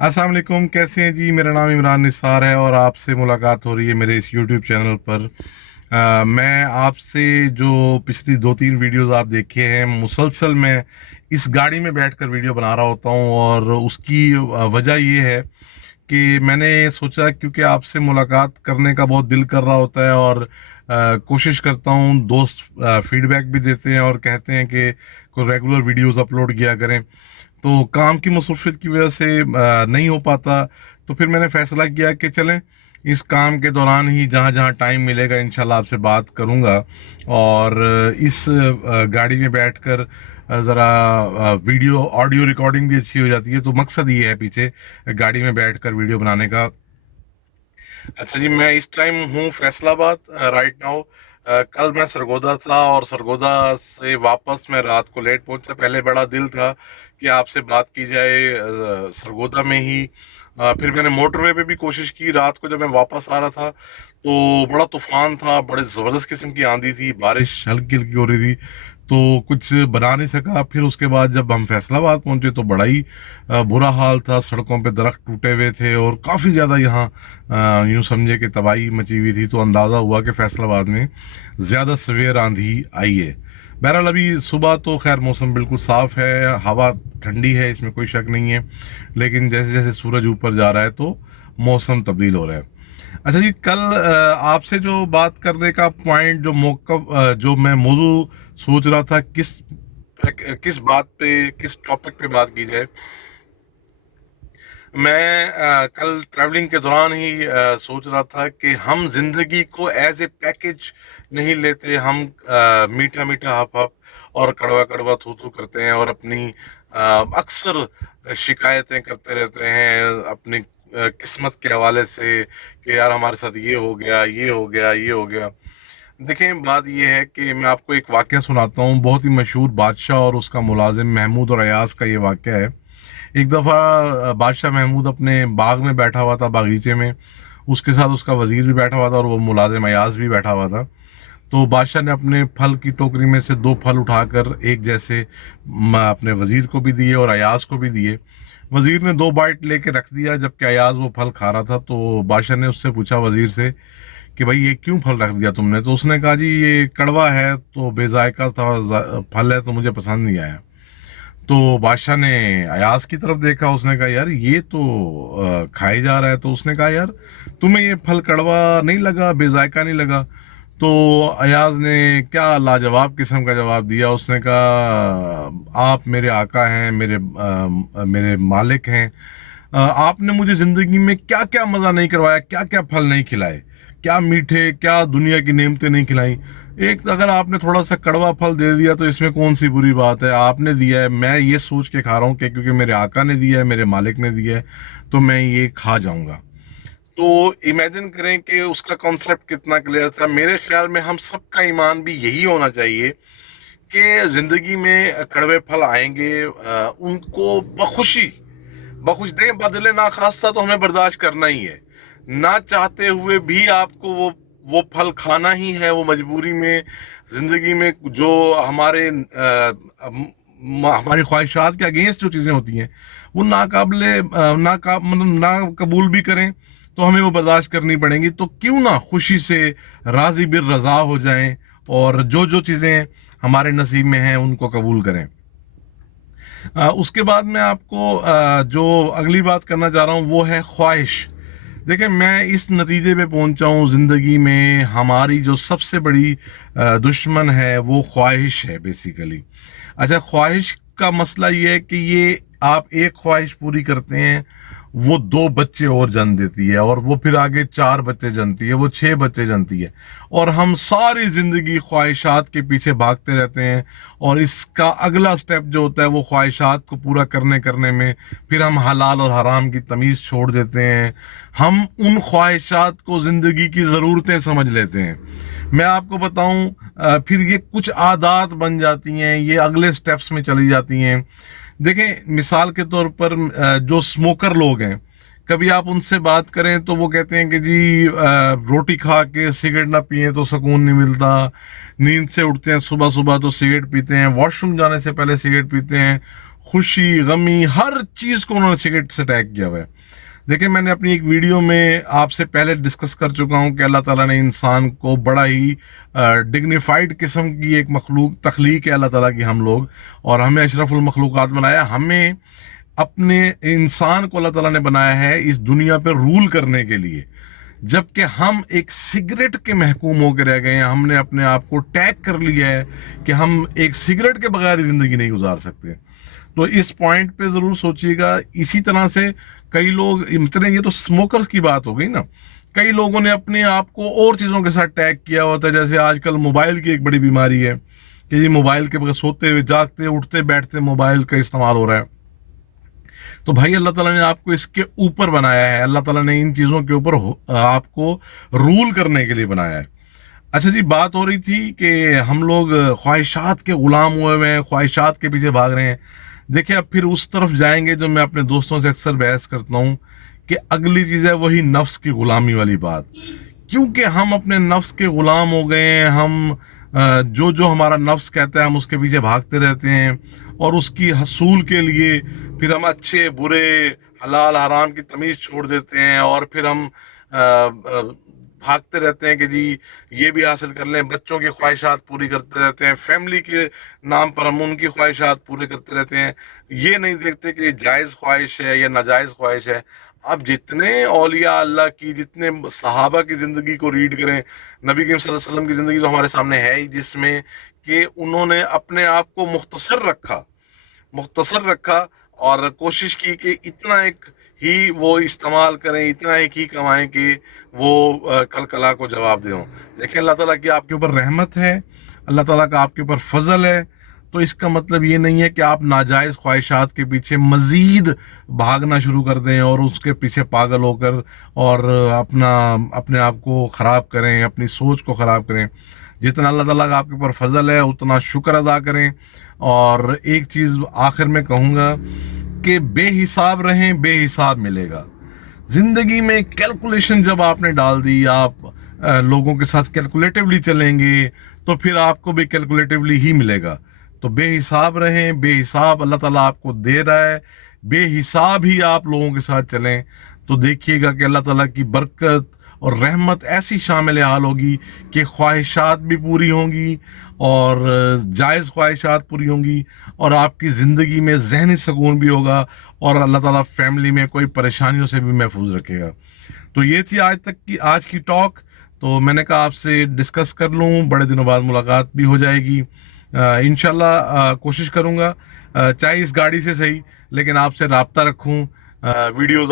अस्सलाम वालेकुम, कैसे हैं जी। मेरा नाम इमरान निसार है और आपसे मुलाकात हो रही है मेरे इस यूट्यूब चैनल पर। मैं आपसे जो पिछली दो तीन वीडियोस आप देखे हैं, मुसलसल मैं इस गाड़ी में बैठकर वीडियो बना रहा होता हूँ। और उसकी वजह ये है कि मैंने सोचा, क्योंकि आपसे मुलाकात करने का बहुत दिल कर रहा होता है और कोशिश करता हूँ। दोस्त फीडबैक भी देते हैं और कहते हैं कि कोई रेगुलर वीडियोस अपलोड किया करें, तो काम की मसरूफियत की वजह से नहीं हो पाता। तो फिर मैंने फैसला किया कि चलें, इस काम के दौरान ही जहाँ जहाँ टाइम मिलेगा इंशाल्लाह आपसे बात करूँगा। और इस गाड़ी में बैठकर ज़रा वीडियो ऑडियो रिकॉर्डिंग भी अच्छी हो जाती है। तो मकसद ये है पीछे गाड़ी में बैठकर वीडियो बनाने का। अच्छा जी, मैं इस टाइम हूँ फैसलाबाद राइट नाउ। कल मैं सरगोदा था और सरगोदा से वापस मैं रात को लेट पहुंचा। पहले बड़ा दिल था कि आपसे बात की जाए सरगोदा में ही। फिर मैंने मोटरवे पे भी कोशिश की। रात को जब मैं वापस आ रहा था तो बड़ा तूफान था, बड़े ज़बरदस्त किस्म की आंधी थी, बारिश हल्की हल्की हो रही थी, तो कुछ बना नहीं सका। फिर उसके बाद जब हम फैसलाबाद पहुंचे तो बड़ा ही बुरा हाल था। सड़कों पे दरख्त टूटे हुए थे और काफ़ी ज़्यादा यहाँ यूँ समझे कि तबाही मची हुई थी। तो अंदाज़ा हुआ कि फैसलाबाद में ज़्यादा सवेर आंधी आई है। बहरहाल अभी सुबह तो खैर मौसम बिल्कुल साफ़ है, हवा ठंडी है, इसमें कोई शक नहीं है। लेकिन जैसे जैसे सूरज ऊपर जा रहा है तो मौसम तब्दील हो रहा है। अच्छा जी, कल आपसे जो बात करने का पॉइंट, जो मौक़िफ़, जो मैं मौजू सोच रहा था, किस बात पे, किस टॉपिक पे बात की जाए। मैं कल ट्रैवलिंग के दौरान ही सोच रहा था कि हम जिंदगी को एज ए पैकेज नहीं लेते। हम मीठा मीठा हप हप और कड़वा कड़वा थू थू करते हैं और अपनी अक्सर शिकायतें करते रहते हैं अपनी किस्मत के हवाले से कि यार हमारे साथ ये हो गया, ये हो गया, ये हो गया। देखें, बात यह है कि मैं आपको एक वाक़या सुनाता हूँ। बहुत ही मशहूर बादशाह और उसका मुलाजिम महमूद और अयाज का ये वाक़या है। एक दफ़ा बादशाह महमूद अपने बाग में बैठा हुआ था, बागीचे में। उसके साथ उसका वज़ीर भी बैठा हुआ था और वो मुलाजिम अयाज भी बैठा हुआ था। तो बादशाह ने अपने फल की टोकरी में से दो फल उठाकर एक जैसे अपने वज़ीर को भी दिए और अयाज को भी दिए। वज़ीर ने दो बाइट लेके रख दिया, जबकि अयाज वो फल खा रहा था। तो बादशाह ने उससे पूछा वज़ीर से कि भाई ये क्यों फल रख दिया तुमने? तो उसने कहा जी ये कड़वा है, तो बेजायका था, फल है तो मुझे पसंद नहीं आया। तो बादशाह ने अयाज की तरफ देखा, उसने कहा यार ये तो खाए जा रहा है। तो उसने कहा यार तुम्हें ये फल कड़वा नहीं लगा, बेजायका नहीं लगा? तो अयाज ने क्या लाजवाब किस्म का जवाब दिया। उसने कहा आप मेरे आका हैं, मेरे मालिक हैं। आपने मुझे ज़िंदगी में क्या क्या मज़ा नहीं करवाया, क्या क्या फल नहीं खिलाए, क्या मीठे, क्या दुनिया की नेमतें नहीं खिलाई। एक अगर आपने थोड़ा सा कड़वा फल दे दिया तो इसमें कौन सी बुरी बात है? आपने दिया है, मैं ये सोच के खा रहा हूँ कि क्योंकि मेरे आका ने दिया है, मेरे मालिक ने दिया है, तो मैं ये खा जाऊंगा। तो इमेजिन करें कि उसका कॉन्सेप्ट कितना क्लियर था। मेरे ख्याल में हम सबका ईमान भी यही होना चाहिए कि ज़िंदगी में कड़वे फल आएंगे, उनको बखुशी बखुश दें, बदले ना खास्ता तो हमें बर्दाश्त करना ही है। ना चाहते हुए भी आपको वो फल खाना ही है। वो मजबूरी में जिंदगी में जो हमारी ख्वाहिशात के अगेंस्ट जो चीज़ें होती हैं वो नाकाबले मतलब ना कबूल भी करें तो हमें वो बर्दाश्त करनी पड़ेंगी। तो क्यों ना खुशी से राजी बिर रज़ा हो जाएं और जो जो चीज़ें हमारे नसीब में हैं उनको कबूल करें। उसके बाद मैं आपको जो अगली बात करना चाह रहा हूँ वो है ख्वाहिश। देखिए, मैं इस नतीजे पे पहुंचा हूँ ज़िंदगी में हमारी जो सबसे बड़ी दुश्मन है वो ख्वाहिश है बेसिकली। अच्छा, ख्वाहिश का मसला ये है कि ये आप एक ख्वाहिश पूरी करते हैं, वो दो बच्चे और जन्म देती है, और वो फिर आगे चार बच्चे जनती है, वो छह बच्चे जनती है। और हम सारी ज़िंदगी ख्वाहिशात के पीछे भागते रहते हैं। और इसका अगला स्टेप जो होता है वो ख्वाहिशात को पूरा करने करने में फिर हम हलाल और हराम की तमीज़ छोड़ देते हैं। हम उन ख्वाहिशात को ज़िंदगी की ज़रूरतें समझ लेते हैं। मैं आपको बताऊं, फिर ये कुछ आदत बन जाती हैं, ये अगले स्टेप्स में चली जाती हैं। देखें, मिसाल के तौर पर जो स्मोकर लोग हैं, कभी आप उनसे बात करें तो वो कहते हैं कि जी रोटी खा के सिगरेट ना पिए तो सुकून नहीं मिलता। नींद से उठते हैं सुबह सुबह तो सिगरेट पीते हैं, वॉशरूम जाने से पहले सिगरेट पीते हैं, خوشی غمی ہر چیز کو انہوں نے سگریٹ سے اٹیک کیا ہوا ہے. دیکھیں میں نے اپنی ایک ویڈیو میں آپ سے پہلے ڈسکس کر چکا ہوں کہ اللہ تعالیٰ نے انسان کو بڑا ہی ڈگنیفائڈ قسم کی ایک تخلیق ہے اللہ تعالیٰ کی ہم لوگ, اور ہمیں اشرف المخلوقات بنایا. ہمیں اپنے انسان کو اللہ تعالیٰ نے بنایا ہے اس دنیا پہ رول کرنے کے لیے, جبکہ ہم ایک سگریٹ کے محکوم ہو کے رہ گئے ہیں. ہم نے اپنے آپ کو ٹیگ کر لیا ہے کہ ہم ایک سگریٹ کے بغیر زندگی نہیں گزار سکتے. تو اس پوائنٹ پہ ضرور سوچیے گا. اسی طرح سے کئی لوگ, یہ تو سموکرز کی بات ہو گئی نا, کئی لوگوں نے اپنے آپ کو اور چیزوں کے ساتھ ٹیگ کیا ہوتا ہے. جیسے آج کل موبائل کی ایک بڑی بیماری ہے کہ یہ موبائل کے بغیر سوتے ہوئے جاگتے اٹھتے بیٹھتے موبائل کا استعمال ہو رہا ہے. تو بھائی اللہ تعالیٰ نے آپ کو اس کے اوپر بنایا ہے, اللہ تعالیٰ نے ان چیزوں کے اوپر آپ کو رول کرنے کے لیے بنایا ہے. اچھا جی, بات ہو رہی تھی کہ ہم لوگ خواہشات کے غلام ہوئے ہیں, خواہشات کے پیچھے بھاگ رہے ہیں. دیکھیں اب پھر اس طرف جائیں گے جو میں اپنے دوستوں سے اکثر بحث کرتا ہوں کہ اگلی چیز ہے وہی نفس کی غلامی والی بات. کیونکہ ہم اپنے نفس کے غلام ہو گئے ہیں, ہم جو ہمارا نفس کہتا ہے ہم اس کے پیچھے بھاگتے رہتے ہیں, اور اس کی حصول کے لیے پھر ہم اچھے برے حلال حرام کی تمیز چھوڑ دیتے ہیں, اور پھر ہم بھاگتے رہتے ہیں کہ جی یہ بھی حاصل کر لیں, بچوں کی خواہشات پوری کرتے رہتے ہیں, فیملی کے نام پر ہم ان کی خواہشات پورے کرتے رہتے ہیں. یہ نہیں دیکھتے کہ یہ جائز خواہش ہے یا ناجائز خواہش ہے. اب جتنے اولیاء اللہ کی, جتنے صحابہ کی زندگی کو ریڈ کریں, نبی کریم صلی اللہ علیہ وسلم کی زندگی تو ہمارے سامنے ہے ہی, جس میں کہ انہوں نے اپنے آپ کو مختصر رکھا اور کوشش کی کہ اتنا ایک ہی وہ استعمال کریں, اتنا ایک ہی کمائیں کہ وہ کل کلا کو جواب دیں. دیکھیں اللہ تعالیٰ کی آپ کے اوپر رحمت ہے, اللہ تعالیٰ کا آپ کے اوپر فضل ہے. تو اس کا مطلب یہ نہیں ہے کہ آپ ناجائز خواہشات کے پیچھے مزید بھاگنا شروع کر دیں اور اس کے پیچھے پاگل ہو کر اور اپنے آپ کو خراب کریں, اپنی سوچ کو خراب کریں. جتنا اللہ تعالیٰ کا آپ کے اوپر فضل ہے اتنا شکر ادا کریں. اور ایک چیز آخر میں کہوں گا کہ بے حساب رہیں, بے حساب ملے گا. زندگی میں کیلکولیشن جب آپ نے ڈال دی, آپ لوگوں کے ساتھ کیلکولیٹیولی چلیں گے تو پھر آپ کو بھی کیلکولیٹیولی ہی ملے گا. تو بے حساب رہیں, بے حساب اللہ تعالیٰ آپ کو دے رہا ہے, بے حساب ہی آپ لوگوں کے ساتھ چلیں. تو دیکھیے گا کہ اللہ تعالیٰ کی برکت اور رحمت ایسی شامل حال ہوگی کہ خواہشات بھی پوری ہوں گی اور جائز خواہشات پوری ہوں گی, اور آپ کی زندگی میں ذہنی سکون بھی ہوگا, اور اللہ تعالیٰ فیملی میں کوئی پریشانیوں سے بھی محفوظ رکھے گا. تو یہ تھی آج کی ٹاک. تو میں نے کہا آپ سے ڈسکس کر لوں, بڑے دنوں بعد ملاقات بھی ہو جائے گی. انشاءاللہ کوشش کروں گا چاہے اس گاڑی سے صحیح لیکن آپ سے رابطہ رکھوں, ویڈیوز